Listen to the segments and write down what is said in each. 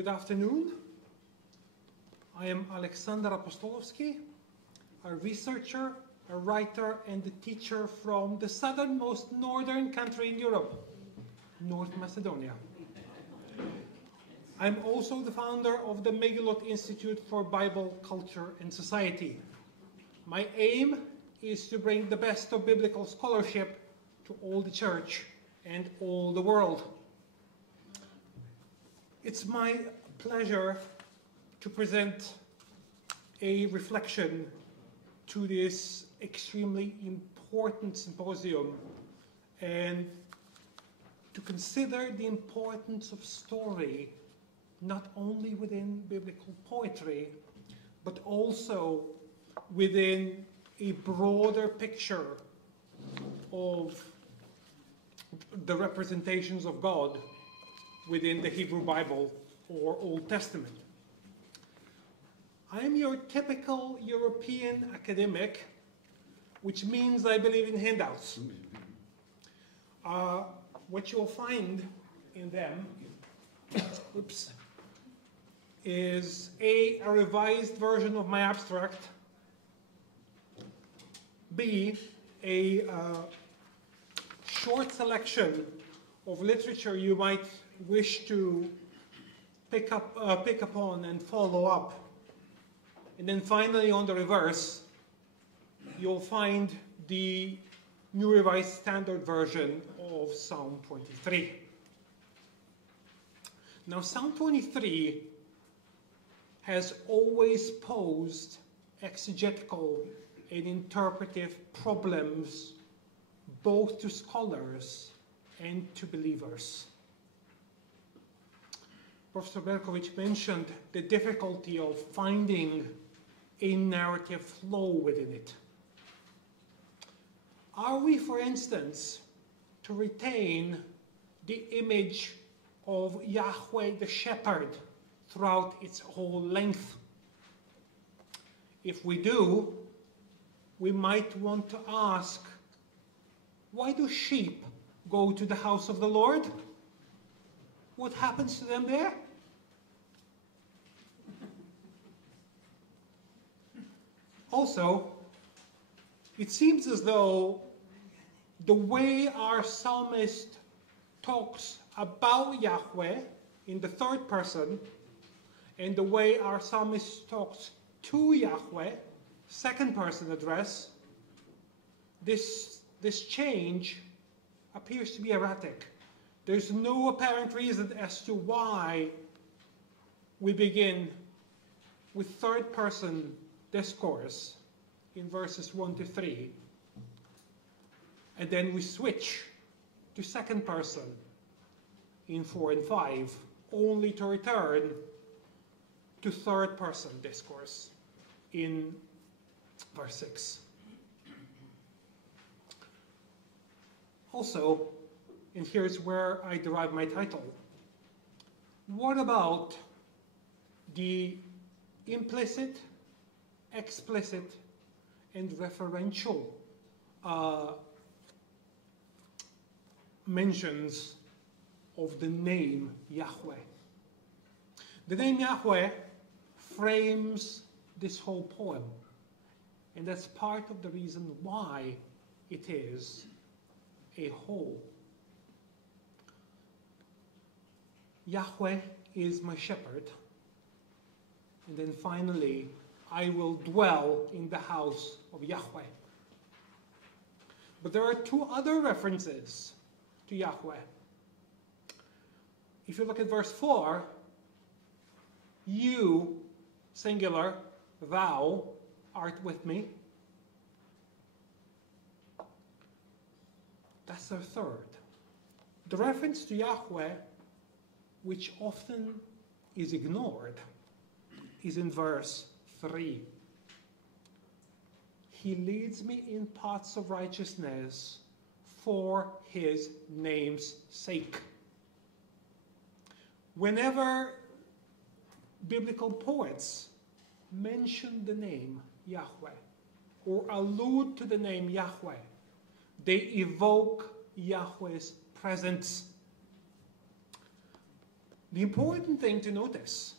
Good afternoon. I am Aleksandar Apostolovski, a researcher, a writer, and a teacher from the southernmost northern country in Europe, North Macedonia. I'm also the founder of the Megillot Institute for Bible, Culture, and Society. My aim is to bring the best of biblical scholarship to all the church and all the world. It's my pleasure to present a reflection to this extremely important symposium and to consider the importance of story not only within biblical poetry but also within a broader picture of the representations of God within the Hebrew Bible or Old Testament. I am your typical European academic, which means I believe in handouts. What you'll find in them is A, a revised version of my abstract, B, a short selection of literature you might wish to pick upon and follow up. And then finally, on the reverse, you'll find the New Revised Standard Version of Psalm 23. Now, Psalm 23 has always posed exegetical and interpretive problems both to scholars and to believers. Professor Berkovic mentioned the difficulty of finding a narrative flow within it. Are we, for instance, to retain the image of Yahweh the shepherd throughout its whole length? If we do, we might want to ask, why do sheep go to the house of the Lord? What happens to them there? Also, it seems as though the way our psalmist talks about Yahweh in the third person and the way our psalmist talks to Yahweh, second person address, this change appears to be erratic. There's no apparent reason as to why we begin with third person discourse in verses 1 to 3, and then we switch to second person in 4 and 5, only to return to third person discourse in verse 6. Also, and here's where I derive my title, what about the implicit, explicit, and referential mentions of the name Yahweh? The name Yahweh frames this whole poem, and that's part of the reason why it is a whole. Yahweh is my shepherd. And then finally, I will dwell in the house of Yahweh. But there are two other references to Yahweh. If you look at verse 4, you, singular, thou, art with me. That's the third. The reference to Yahweh, which often is ignored, is in verse 3. He leads me in paths of righteousness for his name's sake. Whenever biblical poets mention the name Yahweh or allude to the name Yahweh, they evoke Yahweh's presence. The important thing to notice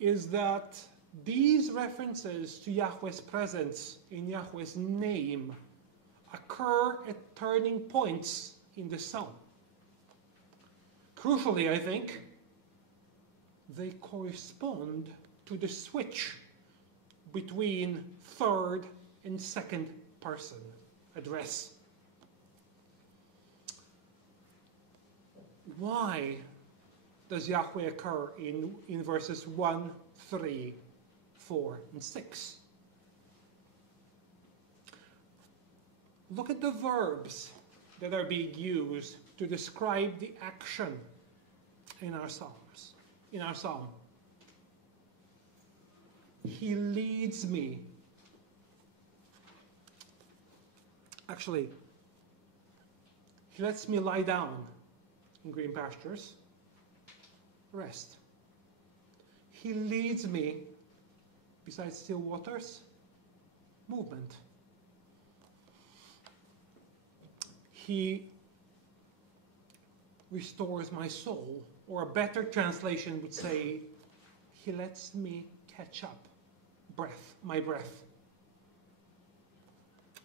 is that these references to Yahweh's presence in Yahweh's name occur at turning points in the psalm. Crucially, I think, they correspond to the switch between third and second person address. Why does Yahweh occur in verses 1, 3, 4, and 6? Look at the verbs that are being used to describe the action in our psalms. In our psalm, He leads me. Actually, He lets me lie down in green pastures. Rest. He leads me beside still waters. Movement. He restores my soul. Or a better translation would say, He lets me catch up my breath.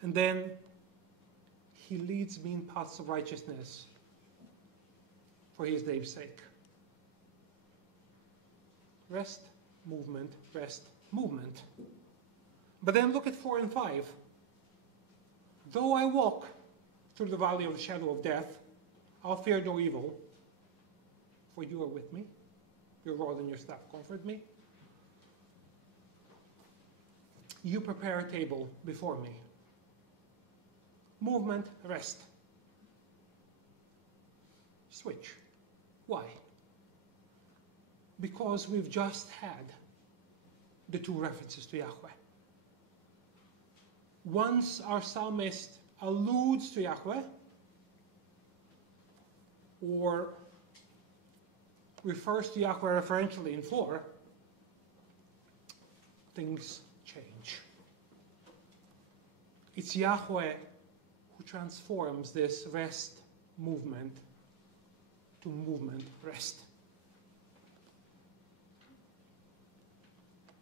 And then He leads me in paths of righteousness for His name's sake. Rest, movement, rest, movement. But then look at 4 and 5. Though I walk through the valley of the shadow of death, I'll fear no evil, for you are with me. Your rod and your staff comfort me. You prepare a table before me. Movement, rest. Switch. Why? Because we've just had the two references to Yahweh. Once our psalmist alludes to Yahweh, or refers to Yahweh referentially in 4, things change. It's Yahweh who transforms this rest movement to movement rest.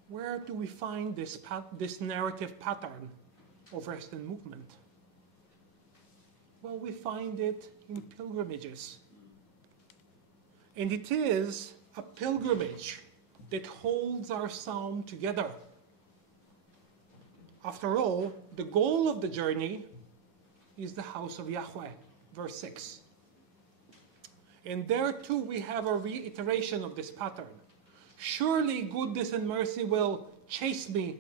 Where do we find this narrative pattern of rest and movement? Well, we find it in pilgrimages. And it is a pilgrimage that holds our psalm together. After all, the goal of the journey is the house of Yahweh, verse 6. And there too we have a reiteration of this pattern. Surely goodness and mercy will chase me,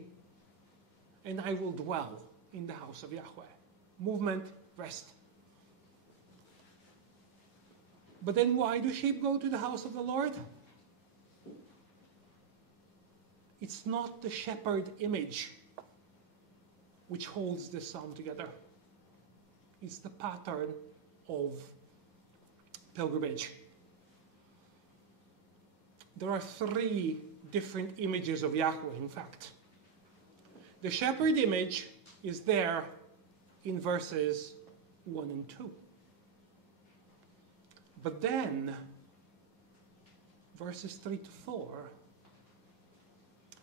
and I will dwell in the house of Yahweh. Movement, rest. But then why do sheep go to the house of the Lord? It's not the shepherd image which holds this psalm together. It's the pattern of pilgrimage. There are 3 different images of Yahweh, in fact. The shepherd image is there in verses 1 and 2. But then, verses 3 to 4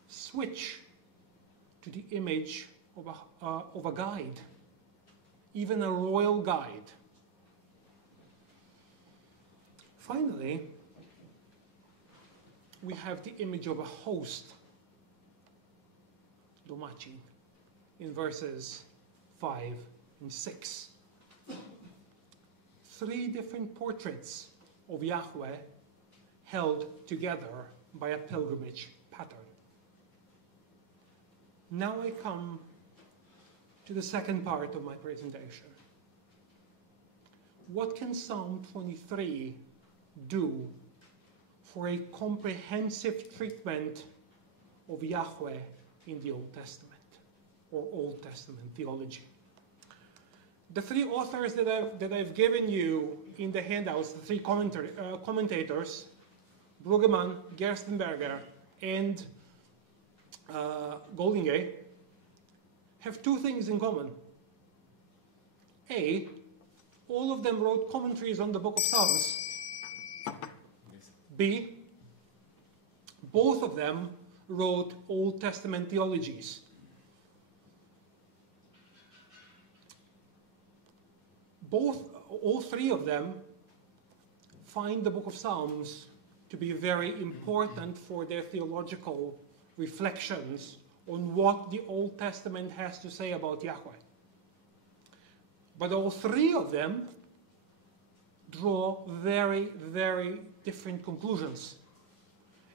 switch to the image of a guide, even a royal guide. Finally, we have the image of a host, domachin, in verses 5 and 6. 3 different portraits of Yahweh held together by a pilgrimage pattern. Now I come to the second part of my presentation. What can Psalm 23 do for a comprehensive treatment of Yahweh in the Old Testament, or Old Testament theology? The 3 authors that I've given you in the handouts, the 3 commentators, Brueggemann, Gerstenberger, and Goldingay, have 2 things in common. A, all of them wrote commentaries on the book of Psalms. B, both of them wrote Old Testament theologies. All three of them find the book of Psalms to be very important for their theological reflections on what the Old Testament has to say about Yahweh. But all three of them draw very, very different conclusions.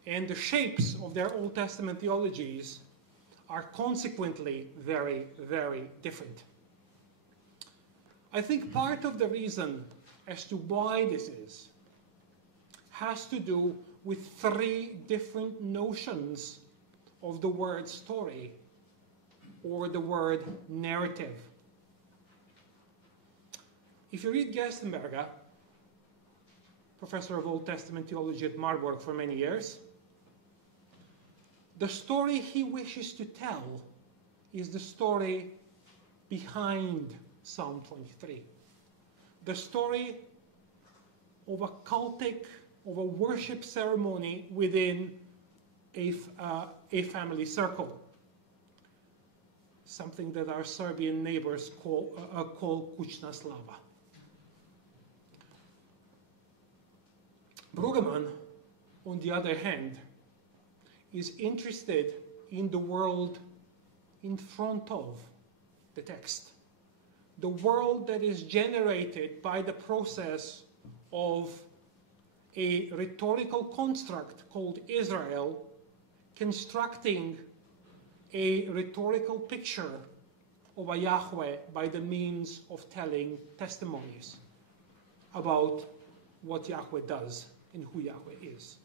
And the shapes of their Old Testament theologies are consequently very, very different. I think part of the reason as to why this is has to do with three different notions of the word story or the word narrative. If you read Gerstenberger, professor of Old Testament theology at Marburg for many years, the story he wishes to tell is the story behind Psalm 23. The story of a cultic, of a worship ceremony within a family circle. Something that our Serbian neighbors call kućna slava. Brueggemann, on the other hand, is interested in the world in front of the text. The world that is generated by the process of a rhetorical construct called Israel constructing a rhetorical picture of a Yahweh by the means of telling testimonies about what Yahweh does and who Yahweh is.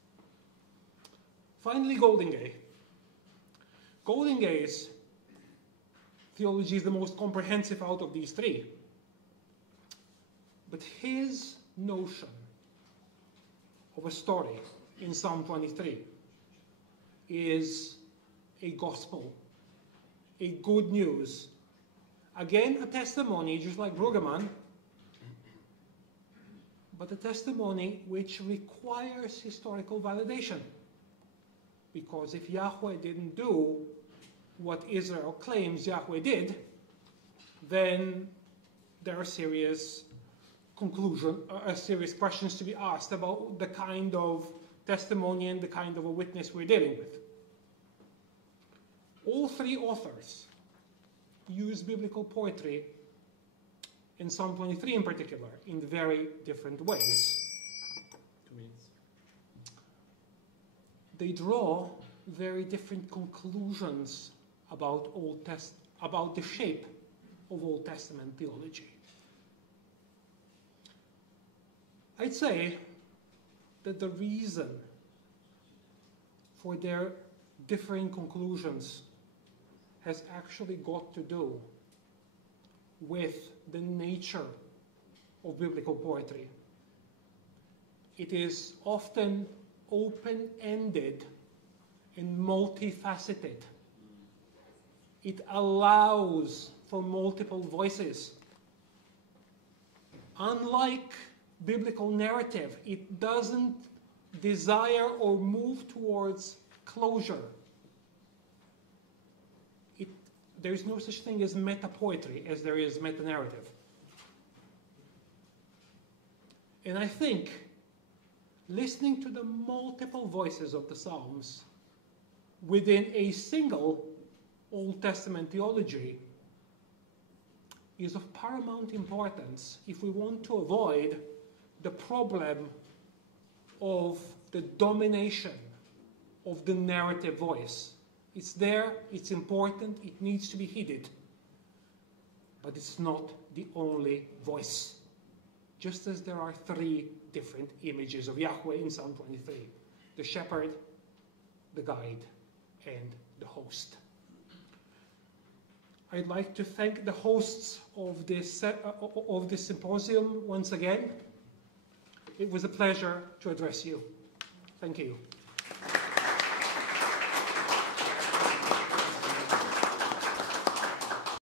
Finally, Goldingay. Goldingay's theology is the most comprehensive out of these three. But his notion of a story in Psalm 23 is a gospel, a good news. Again, a testimony, just like Brueggemann, but a testimony which requires historical validation. Because if Yahweh didn't do what Israel claims Yahweh did, then there are serious questions to be asked about the kind of testimony and the kind of a witness we're dealing with. All three authors use biblical poetry, in Psalm 23 in particular, in very different ways. 2 minutes. They draw very different conclusions about the shape of Old Testament theology. I'd say that the reason for their differing conclusions has actually got to do with the nature of biblical poetry. It is often open-ended and multifaceted. It allows for multiple voices. Unlike biblical narrative, it doesn't desire or move towards closure. There is no such thing as meta-poetry as there is meta-narrative. And I think listening to the multiple voices of the Psalms within a single Old Testament theology is of paramount importance if we want to avoid the problem of the domination of the narrative voice. It's there, it's important, it needs to be heeded, but it's not the only voice. Just as there are three different images of Yahweh in Psalm 23: the shepherd, the guide, and the host. I'd like to thank the hosts of this symposium once again. It was a pleasure to address you. Thank you.